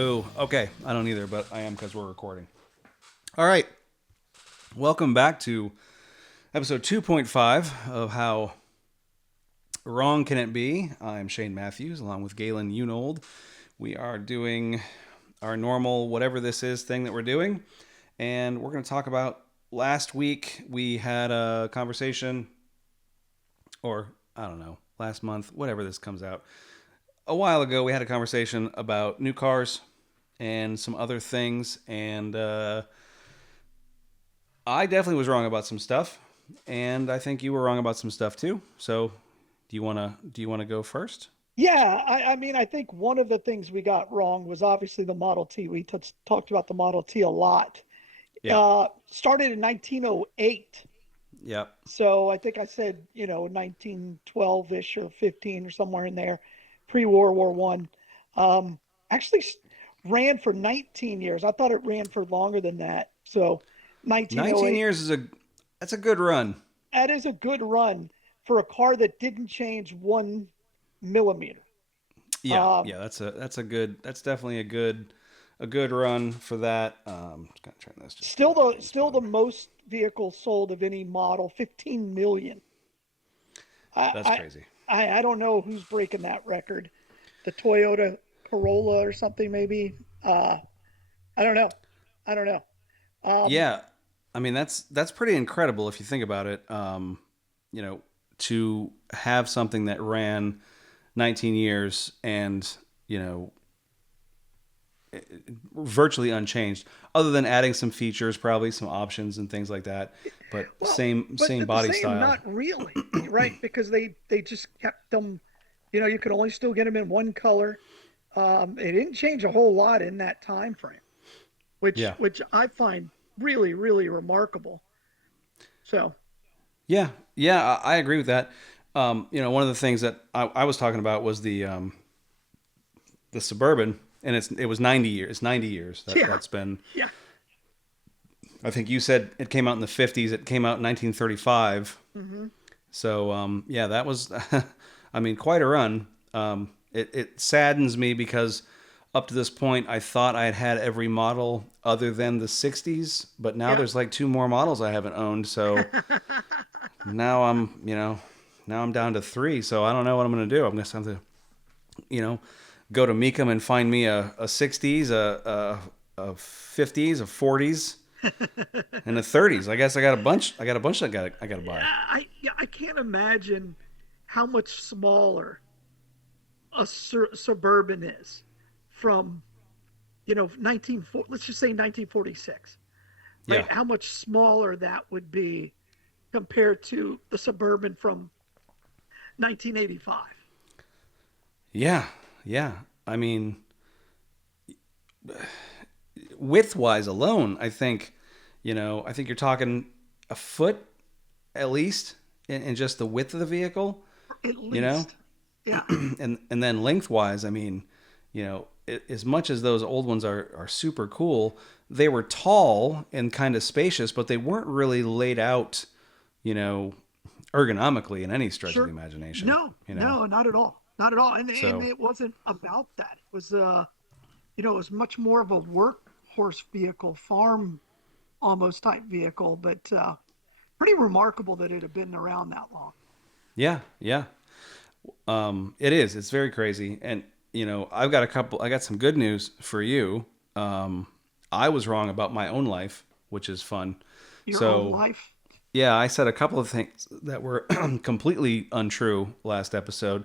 Boo. Okay, I don't either, but I am because we're recording. All right. Welcome back to episode 2.5 of How Wrong Can It Be? I'm Shane Matthews, along with Galen Unold. We are doing our normal whatever this is thing that we're doing, and we're going to talk about last week. We had a conversation, or I don't know, last month, whatever this comes out. A while ago, we had a conversation about new cars and some other things, and I definitely was wrong about some stuff, and I think you were wrong about some stuff too. So, do you wanna go first? Yeah, I think one of the things we got wrong was obviously the Model T. We talked about the Model T a lot. Yeah, Started in 1908. yeah, So I think I said, 1912-ish or 15 or somewhere in there, pre-World War One. Actually ran for 19 years. I thought it ran for longer than that. So 19 1908, years is that's a good run. that is a good run for a car that didn't change 1 millimeter. Yeah, Um, yeah, that's definitely a good run for that. Just gonna turn this just Still off. the This still the bug. most vehicles sold of any model, 15 million. That's I crazy. I don't know who's breaking that record. The Toyota Corolla or something maybe. I don't know. I don't know. Um, Yeah, I mean that's pretty incredible if you think about it. You know, to have something that ran 19 years and you know virtually unchanged, other than adding some features, probably some options and things like that. But well, but same at the body same, style. not really, right? Because they just kept them. You could only still get them in one color. It didn't change a whole lot in that time frame, which Yeah, which I find really really remarkable. So yeah, I agree with that. One of the things that I was talking about was the Suburban, and it was 90 years. It's 90 years yeah, that's been. yeah. I think you said it came out in the 50s. It came out in 1935. Hmm. So yeah, that was, I mean, quite a run. It saddens me because up to this point, I thought I had every model other than the 60s, but now Yeah. there's like two more models I haven't owned. So now I'm down to three. So I don't know what I'm gonna do. I'm gonna have to, you know, go to Mecum and find me a 60s, a 50s, a 40s, and a 30s. I guess I got a bunch. I got a bunch that I gotta buy. I can't imagine how much smaller a suburban is from 19 let's just say 1946, right? Yeah. How much smaller that would be compared to the suburban from 1985. Yeah, yeah. I mean, width wise alone, I think you're talking a foot at least in just the width of the vehicle, At you know, least. Yeah. and then lengthwise, I mean, as much as those old ones are super cool, they were tall and kind of spacious, but they weren't really laid out, you know, ergonomically in any stretch of the Sure. imagination, No, no, not at all. Not at all. And So it wasn't about that. It was it was much more of a workhorse vehicle, farm almost type vehicle, but pretty remarkable that it had been around that long. yeah, yeah. It is. It's very crazy. And, I got some good news for you. Um, I was wrong about my own life, which is fun. Your own So, life. yeah, I said a couple of things that were completely untrue last episode.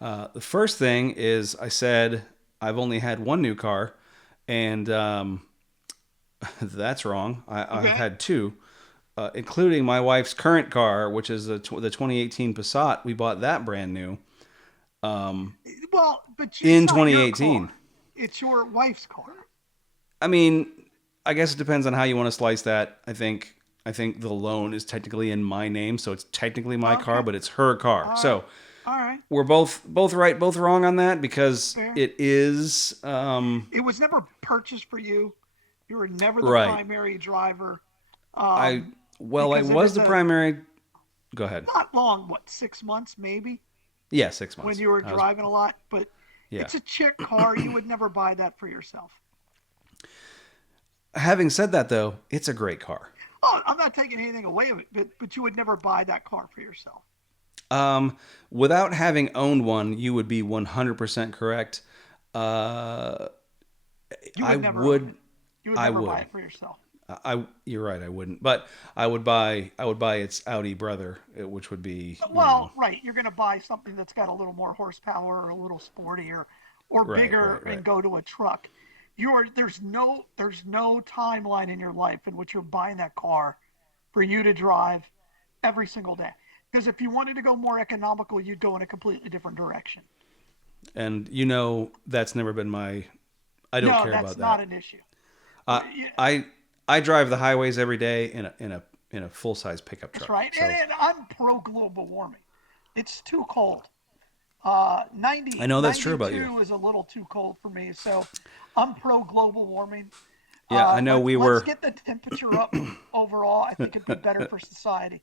The first thing is I said I've only had one new car, and that's wrong. I've Okay. had two, including my wife's current car, which is the 2018 Passat. We bought that brand new Well, but it's in not your 2018. car. It's your wife's car. I mean, I guess it depends on how you want to slice that. I think the loan is technically in my name, so it's technically my car, Okay. but it's her car. All right. So All right. we're both right, both wrong on that because Fair. it is It was never purchased for you. You were never the right. primary driver. I Um, well, I because it was is the a primary. Go ahead. not long, what, 6 months maybe, Yeah, six when months. you were I was driving a lot. But Yeah. It's a chick car. You would never buy that for yourself. Having said that, though, it's a great car. Oh, I'm not taking anything away of it, but you would never buy that car for yourself. Without having owned one, you would be 100% correct. Uh, You I would never own would, it. You would I never buy would. it for yourself. You're right. I wouldn't, but I would buy its Audi brother, which would be, Well, right. You're going to buy something that's got a little more horsepower or a little sportier or right, bigger right, right. and go to a truck. There's no timeline in your life in which you're buying that car for you to drive every single day. Because if you wanted to go more economical, you'd go in a completely different direction. And that's never been my. I don't No, care that's about not that. an issue. I Yeah, I I drive the highways every day in a full size pickup that's truck. right. And, So and I'm pro global warming. It's too cold. I 90, know that's true about you. 92 is a little too cold for me. So I'm pro global warming. Yeah, I know Let's get the temperature up overall. I think it'd be better for society.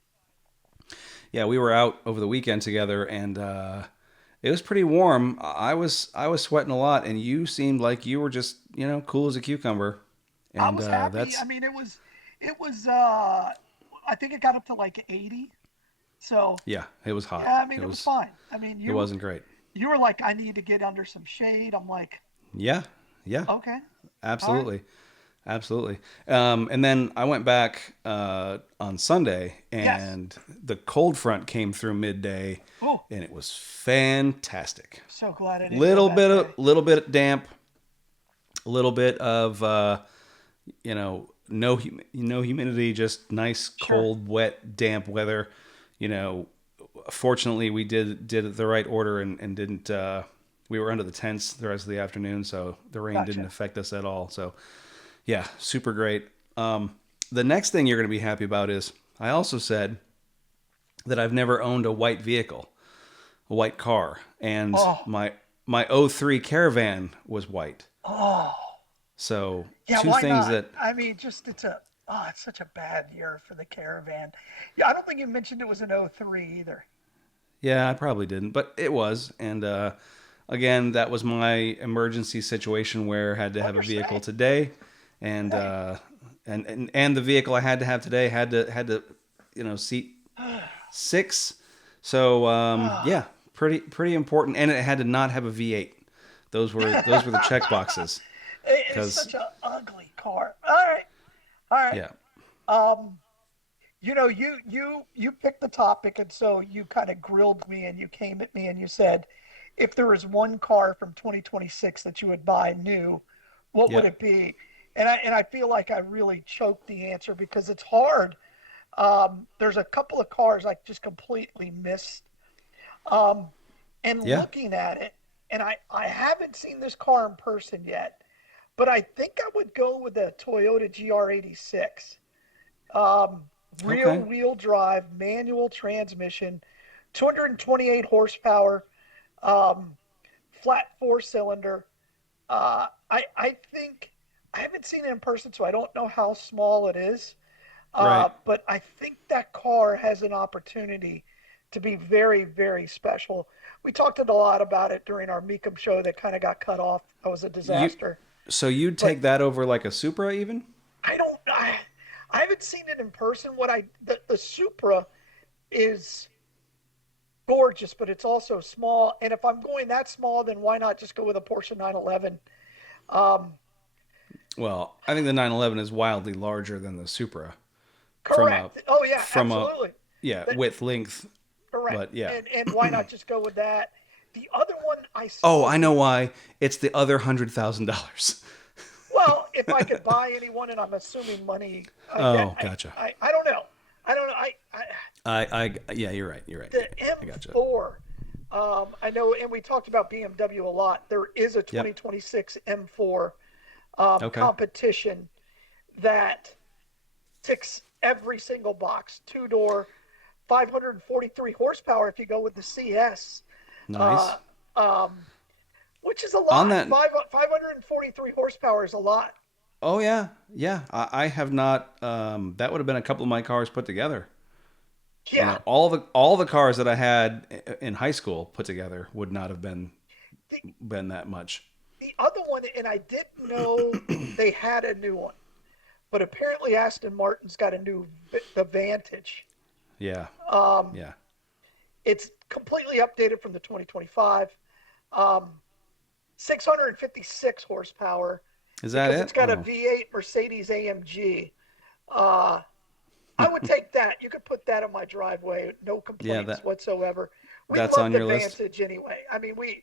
we were out over the weekend together, and it was pretty warm. I was sweating a lot, and you seemed like you were just cool as a cucumber, I and was happy. that's I think it got up to like 80. So yeah, it was hot. yeah, I mean, it was fine. I mean, It wasn't great. you were like, I need to get under some shade. I'm like, Yeah, yeah, okay, all right, absolutely. Absolutely. And then I went back on Sunday, yes. and the cold front came through midday, Oh, and it was fantastic. so glad I didn't go that day. Little bit damp, a little bit of no humidity, just nice, Sure, cold, wet, damp weather. You know, Fortunately, we did the right order and didn't. We were under the tents the rest of the afternoon, so the rain didn't gotcha. affect us at all. So yeah, super great. The next thing you're going to be happy about is I also said that I've never owned a white vehicle, a white car, and Oh, my '03 Caravan was white. oh, So yeah. two Why things not? that I mean, just it's such a bad year for the caravan. Yeah, I don't think you mentioned it was an '03 either. yeah, I probably didn't, but it was. And again, that was my emergency situation where I had to have a vehicle Understand? today, and Hey, and the vehicle I had to have today had to seat six. So yeah, pretty important, and it had to not have a V8. Those were the check boxes it's because such an ugly car. All right, all right. yeah, You picked the topic, and so you kind of grilled me, and you came at me, and you said, if there was one car from 2026 that you would buy new, what would yeah, it be? And I feel like I really choked the answer because it's hard. There's a couple of cars I just completely missed. Um, and yeah. looking at it, and I haven't seen this car in person yet, but I think I would go with the Toyota GR86. Um, Rear Okay, wheel drive, manual transmission, 228 horsepower, um, flat four cylinder. I think I haven't seen it in person, so I don't know how small it is. right. But I think that car has an opportunity to be very, very special. We talked a lot about it during our Meekum show that kind of got cut off. That was a You disaster. so you'd But take that over like a Supra even? I don't. I haven't seen it in person. The Supra is gorgeous, but it's also small. And if I'm going that small, then why not just go with a Porsche 911? Um, Well, I think the 911 is wildly larger than the Supra from a Correct. Oh yeah, from a absolutely. yeah That width length, correct. but yeah. And why not just go with that? The other one I Oh, saw I know the why. It's the other $100,000. well, if I could buy anyone, and I'm assuming money. Yeah, Oh, gotcha. I don't know. I don't know. Yeah, you're right. You're right. The I gotcha. M4. I know, and we talked about BMW a lot. There is a Yep. 2026 M4 Okay. competition that ticks every single box. Two door, 543 horsepower if you go with the CS, Nice. uh, um, which is a On lot. that. 543 horsepower is a lot. Oh yeah, yeah. I have not. That would have been a couple of my cars put together. Yeah, All the cars that I had in high school put together would not have been been that much. the other one, and I didn't know they had a new one, but apparently Aston Martin's got a new the Vantage. Yeah, Um, yeah. it's completely updated from the 2025. Um, 656 horsepower Is that because it? it's got a Oh, V8 Mercedes AMG. Uh, I would take that. You could put that on my driveway, no yeah. complaints whatsoever. We That's love on the your list. Vantage anyway. I mean, we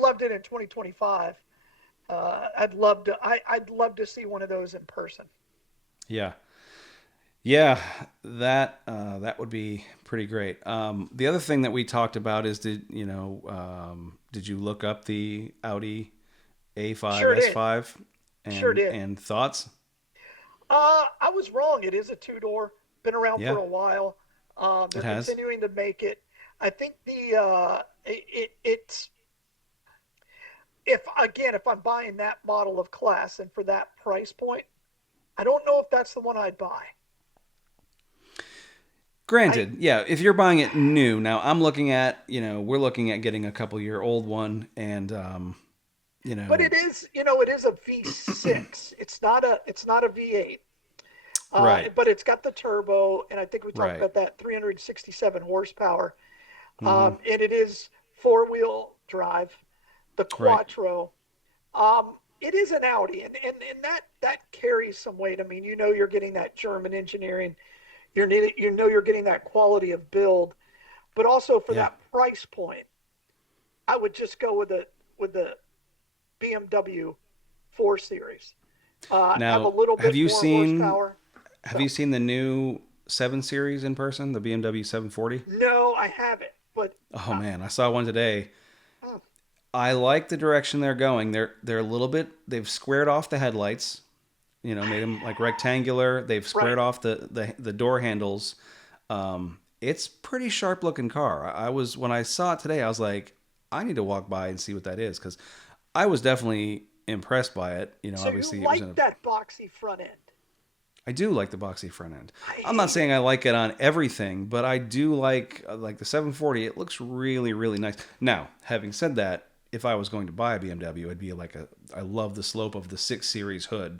loved it in 2025. I'd love to see one of those in person. Yeah, yeah. That would be pretty great. The other thing that we talked about is did you look up the Audi A5 Sure did. S5 Sure did. and thoughts? I was wrong. It is a two door. Been around for Yeah, a while. it They're has. continuing to make it. I think it's if I'm buying that model of class and for that price point, I don't know if that's the one I'd buy. I Granted, yeah, if you're buying it new, now I'm looking at, we're looking at getting a couple year old one and, you but know, it is a V6. It's not a V8. right, But it's got the turbo, and I think we talked right. about that 367 horsepower. Hmm. And it is four-wheel drive, the Right. Quattro. It is an Audi, and that carries some weight. I mean, you're getting that German engineering. You're getting that quality of build, but also for Yeah. that price point, I would just go with the BMW 4 Series. Have a Now, little have bit you more seen horsepower. have you So, seen the new 7 Series in person, the BMW 740? no, I haven't, but Oh uh, man, I saw one today. hmm, I like the direction they're going. They're a little bit, they've squared off the headlights, made them like rectangular. They've squared right. off the door handles. It's pretty sharp looking car. I was when I saw it today, I was like, I need to walk by and see what that is because I was definitely impressed by it. So you Obviously it was in like a. that boxy front end? I do like the boxy front end. I I'm not hate saying it. I like it on everything, but I do like the 740. It looks really really nice. Now, having said that, if I was going to buy a BMW, it'd be like a. I love the slope of the 6 Series hood.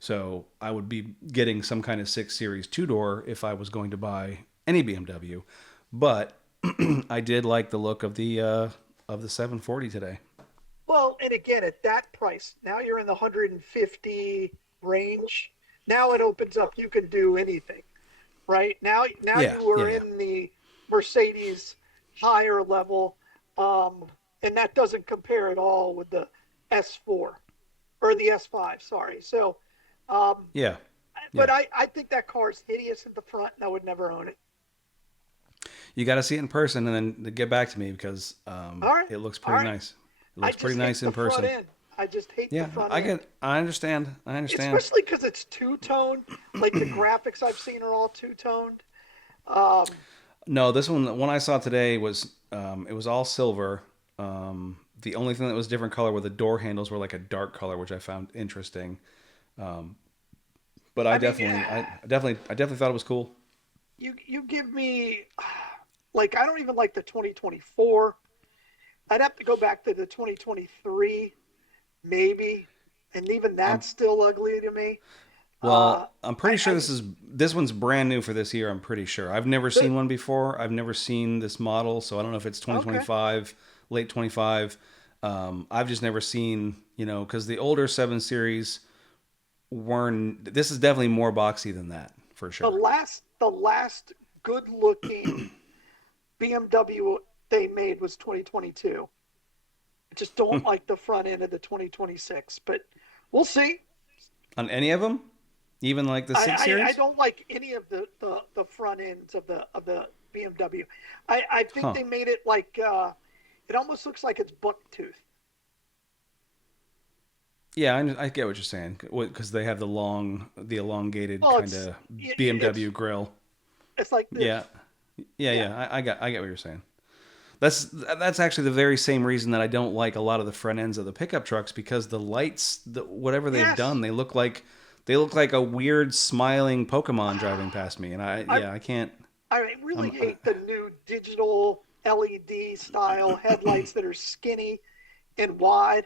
So I would be getting some kind of 6 Series two door if I was going to buy any BMW. But I did like the look of the 740 today. Well, and again, at that price, now you're in the 150 range. Now it opens up. You can do anything, right? Now Yeah, you are yeah, yeah. in the Mercedes higher level, um, and that doesn't compare at all with the S4 or the S5. Sorry. So, um, Yeah, but yeah. I think that car is hideous in the front, and I would never own it. You got to see it in person and then get back to me because All right, it looks all pretty right. nice. It I looks pretty just hate nice the in front person. end. I just hate the Yeah, front I end, get. I understand. I understand. especially because it's two tone. Like the graphics I've seen are all two toned. Um, No, this one, the one I saw today was it was all silver. The only thing that was different color were the door handles were like a dark color, which I found interesting. Um, but I mean, I definitely thought it was cool. you give me like I don't even like the 2024. I'd have to go back to the 2023, maybe, and even I'm that's still ugly to me. Uh, I'm pretty sure I this one's brand new for this year. I'm pretty sure. I've never the seen one before. I've never seen this model, so I don't know if it's okay. 2025, late 25. I've just never seen, because the older 7 Series weren't. This is definitely more boxy than that for sure. The last good looking BMW they made was 2022. I just don't like the front end of the 2026, but we'll see. On any of them, even like the 6 I Series. don't like any of the front ends of the BMW. I think Huh. they made it like it almost looks like it's buck tooth. Yeah, I get what you're saying because they have the elongated Well, kind it's of it's BMW grill. it's like Yeah, this. yeah, Yeah. yeah. I get what you're saying. That's actually the very same reason that I don't like a lot of the front ends of the pickup trucks because the lights, whatever they've done, Yes. they look like a weird smiling Pokemon driving past me, and I I can't. I really I'm hate the new digital LED style headlights that are skinny and wide.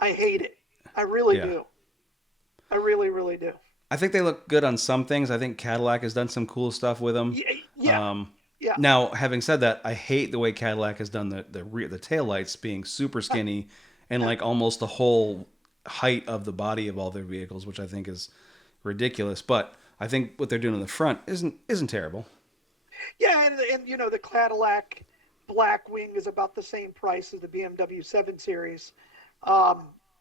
I hate it. I really Yeah. do. I really, really do. I think they look good on some things. I think Cadillac has done some cool stuff with them. Yeah, yeah, Um, yeah. Now, having said that, I hate the way Cadillac has done the tail lights being super skinny and like almost the whole height of the body of all their vehicles, which I think is ridiculous. But I think what they're doing in the front isn't terrible. Yeah, and you know the Cadillac Blackwing is about the same price as the BMW 7 Series.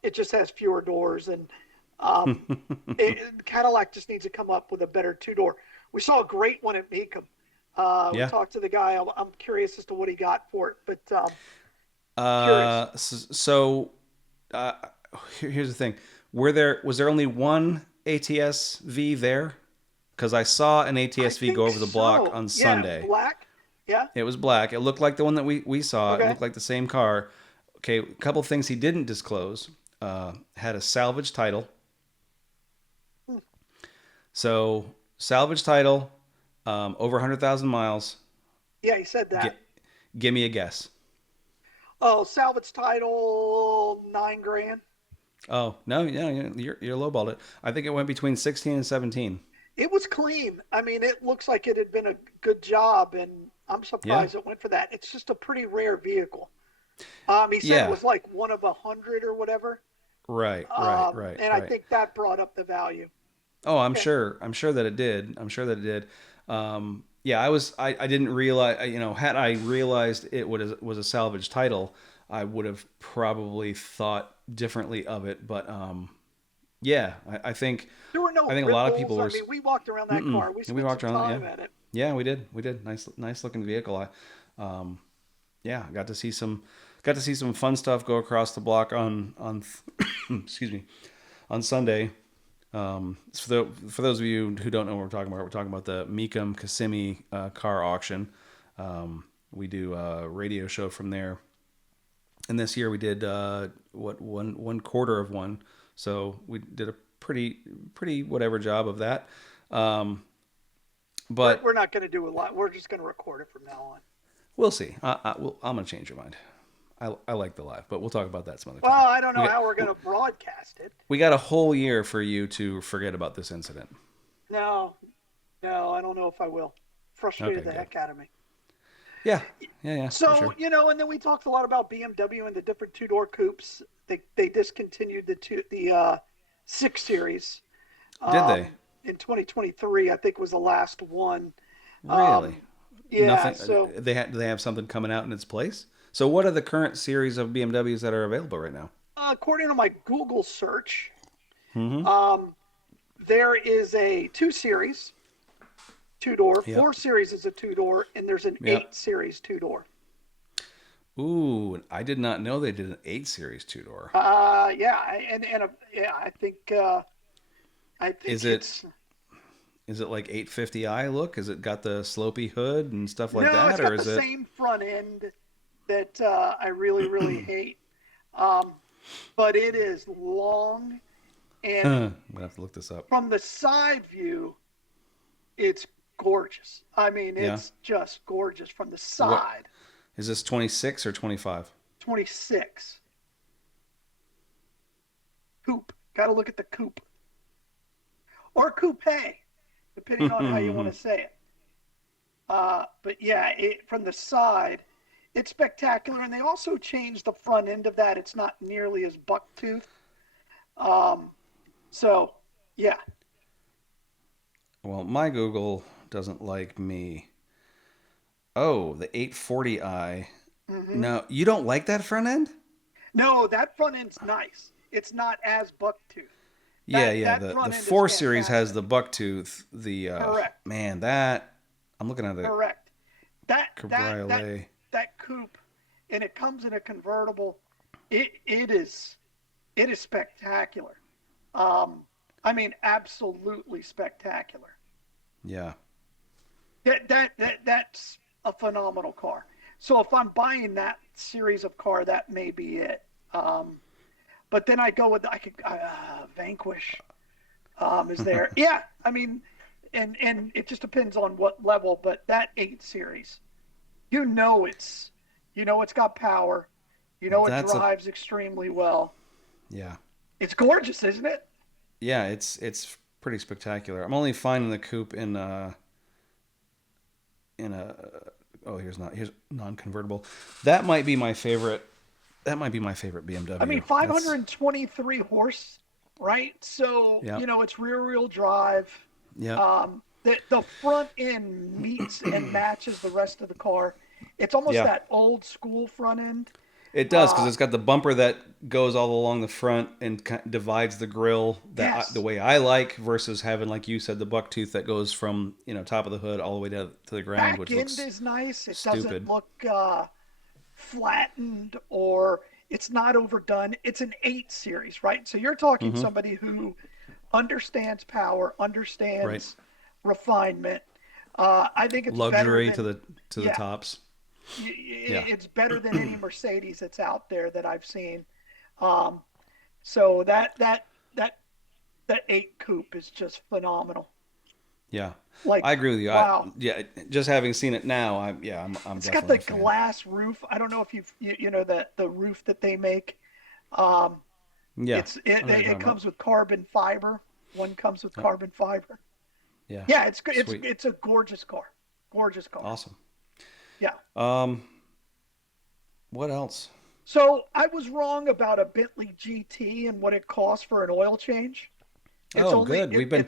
It just has fewer doors, and um, Cadillac just needs to come up with a better two door. We saw a great one at Mecum. We Yeah. talked to the guy. I'm curious as to what he got for it, but curious. So uh, here's the thing: was there only one ATS-V there? Because I saw an I ATS-V go think over the block so. on Yeah, Sunday. black. Yeah. It was black. It looked like the one that we saw. It Okay. looked like the same car. Okay, a couple things he didn't disclose. Had a salvage title. Hmm. So salvage title, over 100,000 miles. Yeah, he said that. Get, give me a guess. Oh, salvage title 9 grand. Oh no, yeah, you're lowballed it. I think it went between 16 and 17. It was clean. I mean, it looks like it had been a good job, and I'm Yeah, surprised it went for that. It's just a pretty rare vehicle. He said it yeah, was like one of 100 or whatever, and I right. think that brought up the value. Oh, I'm Okay. sure. I'm sure that it did. I'm sure that it did. Yeah, I didn't realize. Had I realized it was a salvage title, I would have probably thought differently of it. But yeah, There were no I think a lot of ripples. people I were. mean, we walked around that Mm-mm. car. We And we spent some walked around that. Yeah, time at it. yeah, we did. We did. Nice looking vehicle. Um, yeah, got to see some fun stuff go across the block on excuse me, on Sunday. For those of you who don't know what we're talking about the Mecum Kissimmee car auction. We do a radio show from there, and this year we did one quarter of one, so we did a pretty whatever job of that. Um, We're, but we're not going to do a lot. We're just going to record it from now on. we'll see. I'm gonna change your mind. I like the live, but we'll talk about that some other time. Well, I don't We know got how we're going to broadcast it. we got a whole year for you to forget about this incident. No, no, I don't know if I will. Frustrated Okay, the good. heck out of me. Yeah, yeah, for So, sure. and then we talked a lot about BMW and the different two-door coupes. They discontinued the 6 Series Did they in 2023. I think was the last one. really? Um, yeah. Nothing. So Do they have something coming out in its place? So what are the current series of BMWs that are available right now? according to my Google search, Mm-hmm. um, there is a 2 Series two-door, Yep. 4 Series is a two-door, and there's an Yep. 8 Series two-door. Ooh, I did not know they did an 8 series two door. Yeah, yeah, I Is think it it's is it like 850i look? Is it got the slopey hood and stuff like no, it's that, or got the is it? same front end that I really, really hate. Um, but it is long, and I'm gonna have to look this up. from the side view, it's gorgeous. I mean, Yeah. it's just gorgeous from the What side. is this? 26 or 25? 26 coupe. Got to look at the coupe or coupe, depending on how you want to say it. But yeah, from the side, it's spectacular, and they also changed the front end of that. It's not nearly as bucktooth. Um, so yeah, Well, my Google doesn't like me. Oh, the 840i. hmm No, you don't like that front end? no, that front end's nice. It's not as bucktooth. Yeah, That yeah. that The front end is 4 series has fantastic. the bucktooth. The Correct, man that I'm looking at a correct. That that that cabriolet. that coupe, and it comes in a convertible. It is spectacular. I mean, absolutely spectacular. Yeah. That's a phenomenal car. So if I'm buying that series of car, that may be it. But then I go with I could Vanquish. Is there? Yeah, I mean, and it just depends on what level. But that 8 series, you know it's got power. You know it That's a drives extremely well. yeah. It's gorgeous, isn't it? Yeah, it's pretty spectacular. I'm only finding the coupe in a oh, here's non-convertible. That might be my favorite. That might be my favorite I mean, BMW. That's 523 horse, right? So, yeah. it's rear wheel drive. Yeah. The front end meets and matches the rest of the car. It's almost Yeah. that old school front end. It does because Uh, it's got the bumper that goes all along the front and divides the grill the yes, way I like versus having, like you said, the buck tooth that goes from top of the hood all the way down to the ground, back which end looks is nice. It doesn't stupid. look flattened or it's not overdone. It's an 8 series, right? So you're talking Hmm. somebody who understands power, Right. understands refinement. I think it's better Luxury to than, the yeah, tops. Yeah. it's better than any Mercedes that's out there that I've seen. Um, so that that 8 coupe is just phenomenal. Yeah. I Like, agree with you. wow. Yeah, just having seen it now, I'm It's got definitely the a fan. glass roof. I don't know if you know the roof that they make. Um, Yeah. it I know what you're it talking about. comes with carbon fiber. One comes with Yep. carbon fiber. Yeah. Yeah, it's good. It's Sweet. it's a gorgeous car. Gorgeous car. Awesome. Yeah. Um, what else? So I was wrong about a Bentley GT and what it costs for an oil change. It's Oh, only good. We've been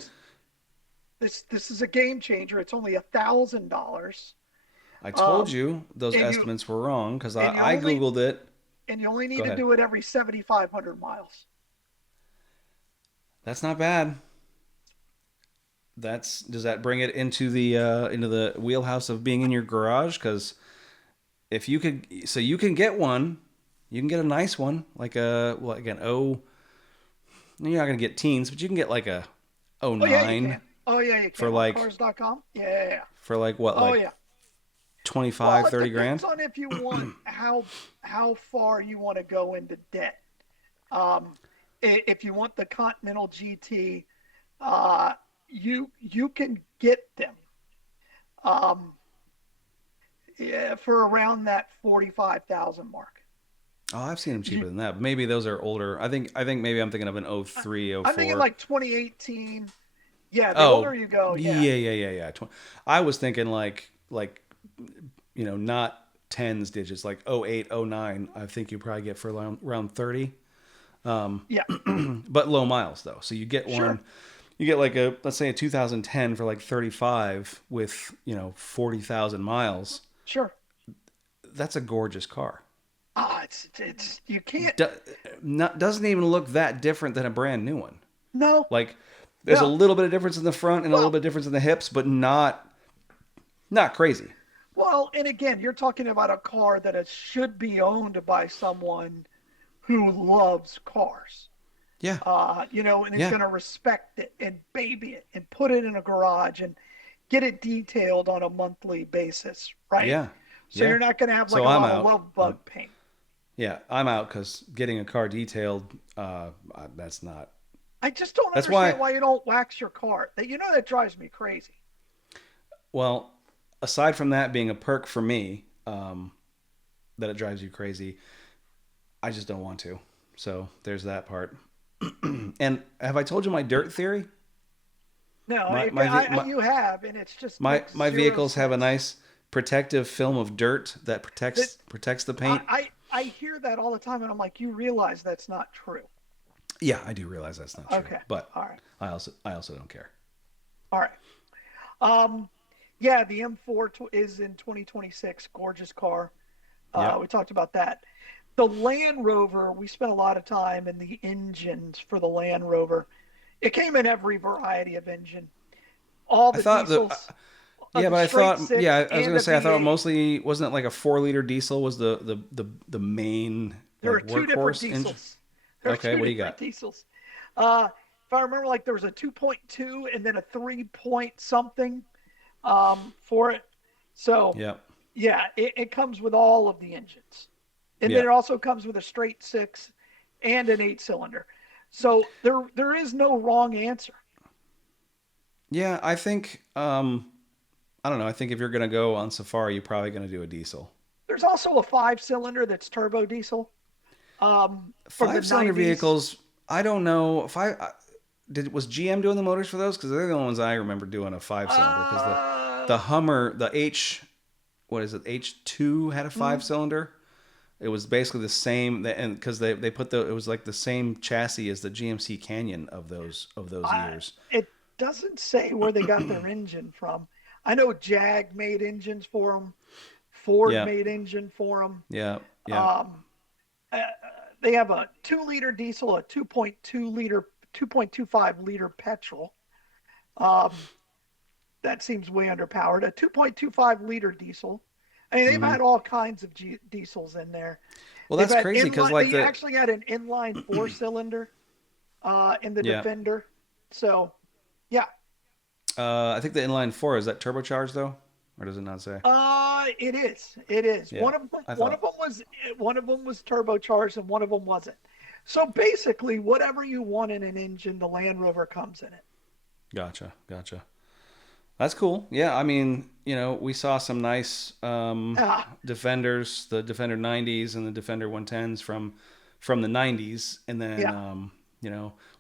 it's this is a game changer. It's only $1,000. I told Um, you those and you estimates were wrong because and you I only Googled it. and you only Go need to ahead. do it every 7,500 miles. That's not bad. Does that bring it into the wheelhouse of being in your garage? Because if you could, so you can get one, you can get a nice one, like an O. You're not gonna get teens, but you can get like a oh Oh yeah, you 09 can. Oh yeah, you for can on like cars.com. Yeah, yeah, yeah. what Oh like yeah. twenty Well, five it 30 depends grand. on if you want how far you want to go into debt. Um, if you want the Continental GT, uh, you can get them um, yeah, for around that 45,000 mark. Oh, I've seen them cheaper You, than that. But maybe those are older. I think maybe I'm thinking of an oh I- 03, oh I'm thinking 04. like 2018. Yeah, the Oh, older you go, yeah, yeah. I was thinking not tens digits, like oh 08, oh 09. I think you probably get for around 30. yeah, But low miles though. So sure, you get like let's say a 2010 for like 35 with, 40,000 miles. sure. That's a gorgeous car. It's you can't. Do, doesn't even look that different than a brand new one. No, Like there's a no. little bit of difference in the front and a little Well, bit of difference in the hips, but not crazy. Well, and again, you're talking about a car that should be owned by someone who loves cars, Yeah. and is Yeah. going to respect it and baby it and put it in a garage and get it detailed on a monthly basis, right? Yeah. So Yeah. you're not going to have like So a I'm lot of out. love bug paint. Yeah, I'm out because getting a car detailed, that's not. I just don't That's why. understand why you don't wax your car. That drives me crazy. Well, aside from that being a perk for me, that it drives you crazy, I just don't want to. So there's that part. And have I told you my dirt theory? No, My my ve- you have, and it just my, makes my zero vehicles have a sense. nice protective film of dirt that That protects the I, paint. I hear that all the time, and I'm like, you realize that's not true. Yeah, I do realize that's not true, Okay, but all right, I also don't care. all right. Um, yeah, the M4 is in 2026. Gorgeous car. Yep. We talked about that. The Land Rover, we spent a lot of time in the engines for the Land Rover. It came in every variety of engine, all I the thought that. diesels, Yeah, the but I straight thought, six, yeah, I was and gonna a say, I thought V8. mostly wasn't it like a 4 liter diesel was the main There like are two different workhorse engine? diesels. There are Okay, two what do you different got? diesels. If I remember, like there was a 2.2 and then a 3 point something for it. So Yeah, yeah, it comes with all of the engines, and then yeah, it also comes with a straight six and an 8 cylinder. So there is no wrong answer. yeah. I think I don't know. I think if you're gonna go on safari, you're probably gonna do a diesel. There's also a 5 cylinder that's turbo diesel. From the 5-cylinder 90s. vehicles. I don't know if was GM doing the motors for those, because they're the only ones I remember doing a 5-cylinder. Because the Uh, Hummer, the what is it, H2 had a mm, 5-cylinder. It was basically the same, and because they put it was like the same chassis as the GMC Canyon of those years. it doesn't say where they got their engine from. I know Jag made engines for them. Ford Yeah, made engine for them. yeah, yeah. Um, uh, they have a 2-liter diesel, a 2.2 liter, 2.25 liter petrol. Um, that seems way underpowered. A 2.25 liter diesel. I mean, they've Hmm. had all kinds of diesels in there. Well, They've that's had crazy because inline. like They the actually had an inline four-cylinder in the yeah, Defender. So, yeah, I think the inline four, is that turbocharged though, or does it not say? it is. It is. Yeah, I One of thought. them was turbocharged and one of them wasn't. So basically, whatever you want in an engine, the Land Rover comes in it. Gotcha, gotcha. That's cool. Yeah, I mean, we saw some nice Ah, Defenders, the Defender 90s and the Defender 110s from the 90s, and then yeah.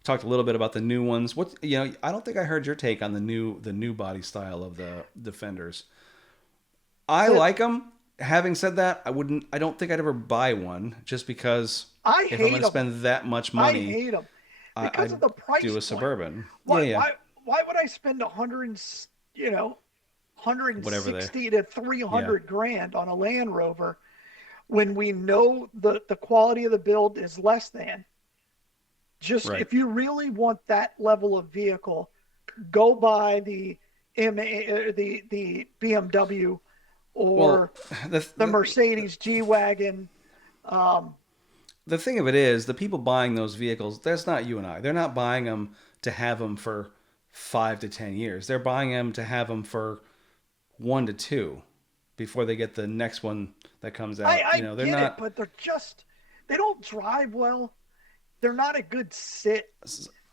talked a little bit about the new ones. I don't think I heard your take on the new body style of the Defenders. I The like them. Having said that, I don't think I'd ever buy one, just because I if I'm hate going to them. spend that much I money, hate them because I'd of the price do a point. Suburban. Yeah, Why yeah, why why would I spend 100, you know, whatever they. 160 to Yeah, 300 grand on a Land Rover when we know the quality of the build is less than? Just right. if you really want that level of vehicle, go buy the BMW Well, or the, the the Mercedes G wagon. Um, the thing of it is, the people buying those vehicles, that's not you and I. They're not buying them to have them for 5 to 10 years. They're buying them to have them for 1 to 2 before they get the next one that comes out. I They're get it, not. but they don't drive well. They're not a good sit.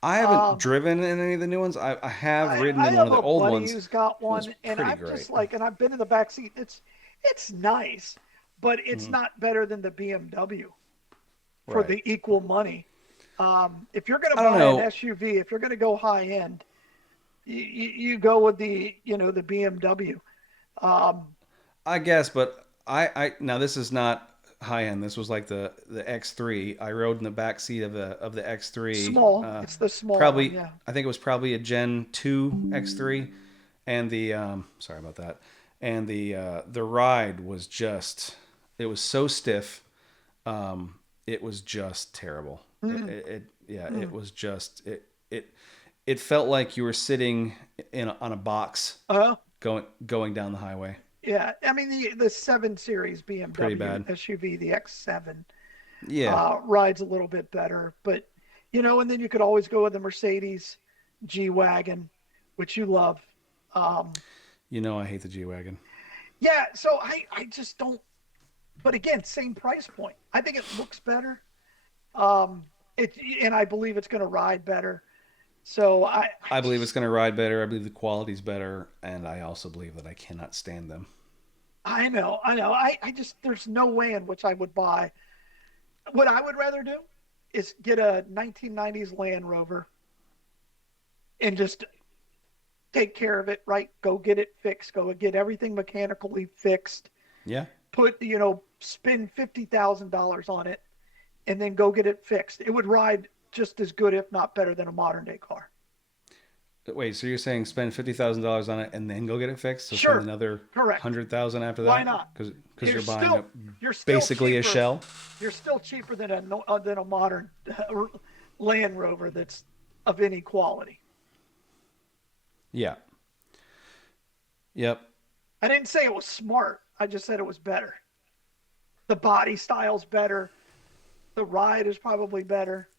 I haven't Um, driven in any of the new ones. I have ridden I in one of have the a old buddy ones. who's got It was one, and pretty I'm great. just like, and I've been in the back seat. It's nice, but it's Mm, not better than the BMW for right. the equal money. If you're going to I don't buy an know. SUV, if you're going to go high end, you go with the BMW. Um, I guess, but I now this is not high end. This was like the X3. I rode in the back seat of the X3. Small, it's the small one, Probably, yeah. I think it was probably a Gen 2 X3, and the sorry about that. And the ride was just, it was so stiff. It was just terrible. Mm, Yeah, it mm. was just it felt like you were sitting on a box Uh, going down the highway. yeah. I mean the 7 Series Pretty BMW bad. SUV, the X7, Yeah. rides a little bit better, but and then you could always go with the Mercedes G wagon, which you love. Um, I hate the G Wagon. yeah. So I just don't. But again, same price point. I think it looks better. Um, and I believe it's going to ride better. So I I believe it's just going to ride better. I believe the quality's better. And I also believe that I cannot stand them. I know. I just there's no way in which I would buy. What I would rather do is get a 1990s Land Rover and just take care of it. Right, go get it fixed. Go get everything mechanically fixed. Yeah. Spend $50,000 on it, and then go get it fixed. It would ride just as good, if not better, than a modern day car. Wait, so you're saying spend $50,000 on it and then go get it fixed? So spend Sure, another correct. 100,000 after Why that? not? Because You're you're buying still you're still basically a cheaper. shell. You're still cheaper than a modern Land Rover that's of any quality. Yeah. Yep. I didn't say it was smart. I just said it was better. The body style's better. The ride is probably better.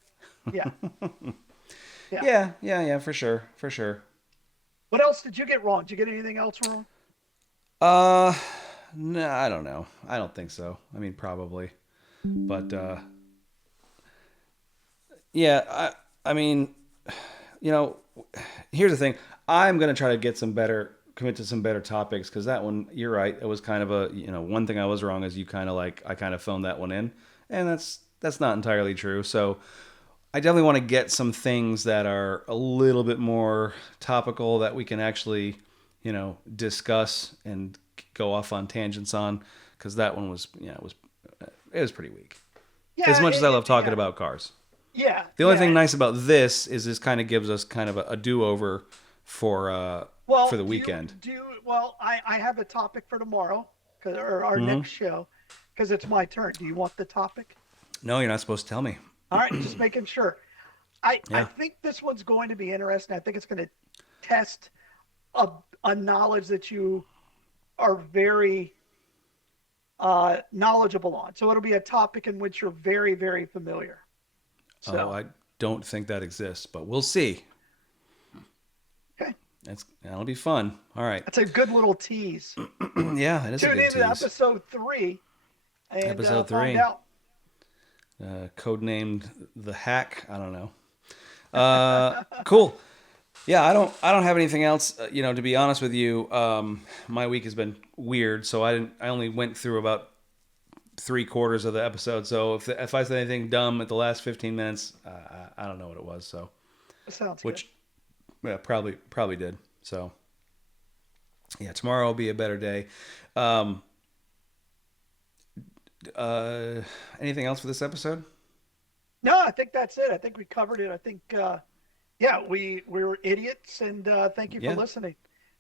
Yeah, yeah. Yeah. Yeah. Yeah. For sure. For sure. What else did you get wrong? Did you get anything else wrong? Uh, no, I don't know. I don't think so. I mean, probably, but yeah. I mean, you know, here's the thing. I'm gonna try to commit to some better topics, because that one, you're right. It was kind of one thing I was wrong is I kind of phoned that one in, and that's not entirely true. So I definitely want to get some things that are a little bit more topical that we can actually, discuss and go off on tangents on, because that one was, it was pretty weak. As Yeah, much as I love talking yeah, about cars. yeah, The only thing yeah. nice about this kind of gives us kind of a do-over for Well, the weekend. well, I have a topic for tomorrow, or our Hmm. next show, because it's my turn. Do you want the topic? No, you're not supposed to tell me. All right, just making sure. I Yeah. think this one's going to be interesting. I think it's going to test a, a knowledge that you are very knowledgeable on. So it'll be a topic in which you're very, very familiar. Oh, So, I don't think that exists, but we'll see. okay. That'll be fun. All right. That's a good little tease. Yeah, it is a Tune good in to tease. episode 3 and Episode find 3, out. codenamed the Hack. I don't know. Cool. Yeah, I don't have anything else. To be honest with you, my week has been weird, so I only went through about 3/4 of the episode. So if I said anything dumb at the last 15 minutes, I don't know what it was. So Sounds good. which yeah, probably did. So yeah, tomorrow will be a better day. Um, Anything else for this episode? No, I think that's it. I think we covered it. I think, yeah, we were idiots, and thank you for Yeah, listening.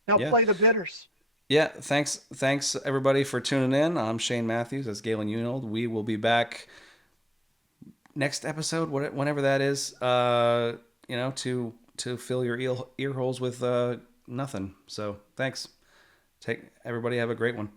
Now yeah, play the bitters. yeah. Thanks everybody for tuning in. I'm Shane Matthews. That's Galen Unold. We will be back next episode, whenever that is. To fill your ear holes with nothing. So thanks. Everybody have a great one.